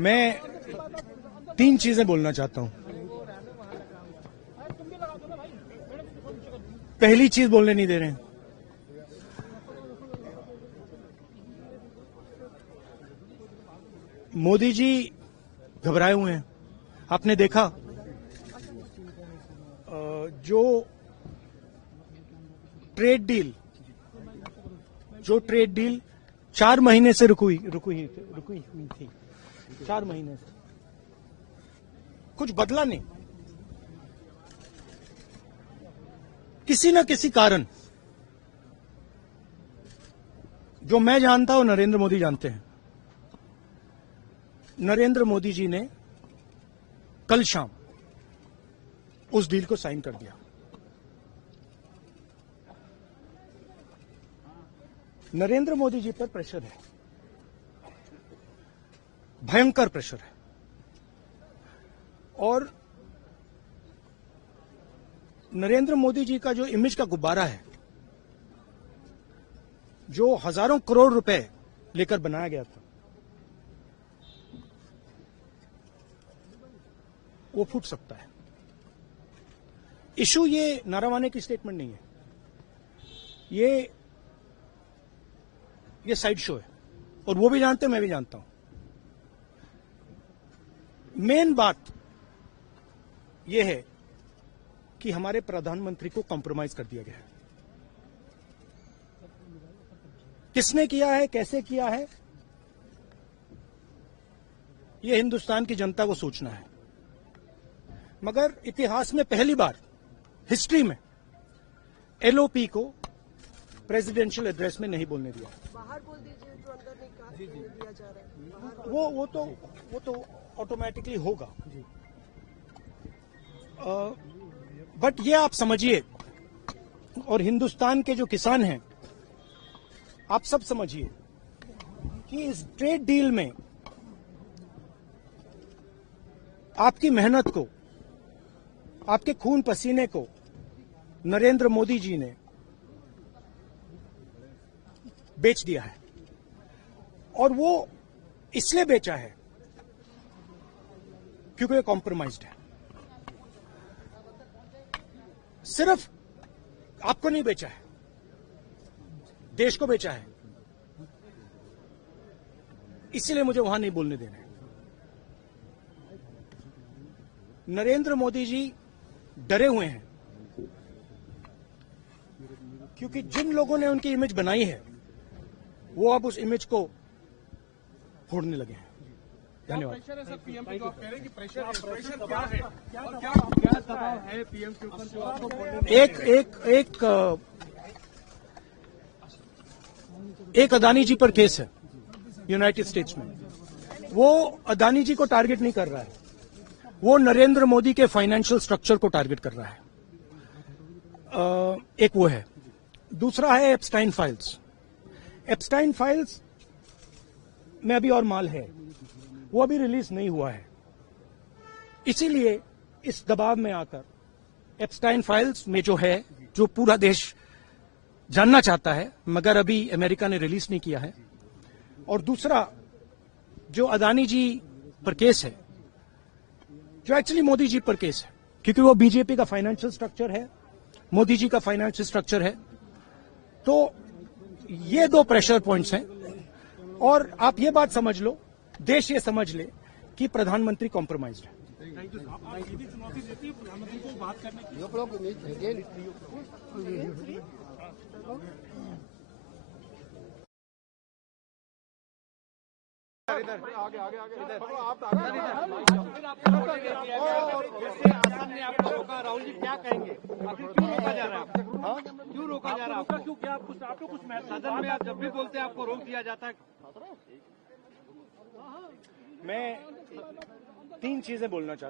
मैं तीन चीजें बोलना चाहता हूं। पहली चीज बोलने नहीं दे रहे हैं। मोदी जी घबराए हुए हैं। आपने देखा जो ट्रेड डील 4 महीने से रुकी हुई थी। 4 महीने से कुछ बदला नहीं। किसी न किसी कारण, जो मैं जानता हूं नरेंद्र मोदी जानते हैं, नरेंद्र मोदी जी ने कल शाम उस डील को साइन कर दिया। नरेंद्र मोदी जी पर प्रेशर है, भयंकर प्रेशर है। और नरेंद्र मोदी जी का जो इमेज का गुब्बारा है, जो हजारों करोड़ रुपए लेकर बनाया गया था, वो फूट सकता है। इशू ये नारावाने की स्टेटमेंट नहीं है, ये साइड शो है, और वो भी जानते हैं, मैं भी जानता हूं। मेन बात यह है कि हमारे प्रधानमंत्री को कॉम्प्रोमाइज कर दिया गया है। किसने किया है, कैसे किया है, यह हिंदुस्तान की जनता को सोचना है। मगर इतिहास में पहली बार, हिस्ट्री में, एलओपी को प्रेसिडेंशियल एड्रेस में नहीं बोलने दिया। बाहर बोल दीजिए, जो अंदर नहीं कहा दिया जा रहा है। वो तो ऑटोमेटिकली होगा। बट ये आप समझिए, और हिंदुस्तान के जो किसान हैं, आप सब समझिए कि इस ट्रेड डील में आपकी मेहनत को, आपके खून पसीने को नरेंद्र मोदी जी ने बेच दिया है। और वो इसलिए बेचा है क्योंकि ये कॉम्प्रोमाइज्ड है। सिर्फ आपको नहीं बेचा है, देश को बेचा है। इसीलिए मुझे वहां नहीं बोलने देना है। नरेंद्र मोदी जी डरे हुए हैं, क्योंकि जिन लोगों ने उनकी इमेज बनाई है, वो अब उस इमेज को फोड़ने लगे हैं। धन्यवाद। प्रेशर है सर पीएम पे, जो आप कह रहे हैं कि प्रेशर क्या है और क्या दबाव है पीएम के ऊपर जो आपको एक अदानी जी पर केस है यूनाइटेड स्टेट्स में। वो अदानी जी को टारगेट नहीं कर रहा है, वो नरेंद्र मोदी के फाइनेंशियल स्ट्रक्चर को टारगेट कर रहा है। एक वो है। दूसरा है एप्स्टाइन फाइल्स। एप्स्टाइन फाइल्स में अभी और माल है, वो अभी रिलीज नहीं हुआ है। इसीलिए इस दबाव में आकर एप्स्टाइन फाइल्स में जो पूरा देश जानना चाहता है, मगर अभी अमेरिका ने रिलीज नहीं किया है। और दूसरा जो अदानी जी पर केस है, जो एक्चुअली मोदी जी पर केस है, क्योंकि वो बीजेपी का फाइनेंशियल स्ट्रक्चर है, मोदी जी का फाइनेंशियल स्ट्रक्चर है। तो ये दो प्रेशर पॉइंट्स हैं। और आप ये बात समझ लो, देश ये समझ ले कि प्रधानमंत्री कॉम्प्रोमाइज्ड है। चुनौती देती है प्रधानमंत्री को बात करने की। आसाम ने आपको रोका, राहुल जी क्या कहेंगे? आखिर क्यों रोका जा रहा है आपको? क्यों रोका जा रहा है? क्यों क्या आपको कुछ सदन में आप जब भी बोलते हैं आपको रोक दिया जाता है? मैं तीन चीजें बोलना चाहता हूं।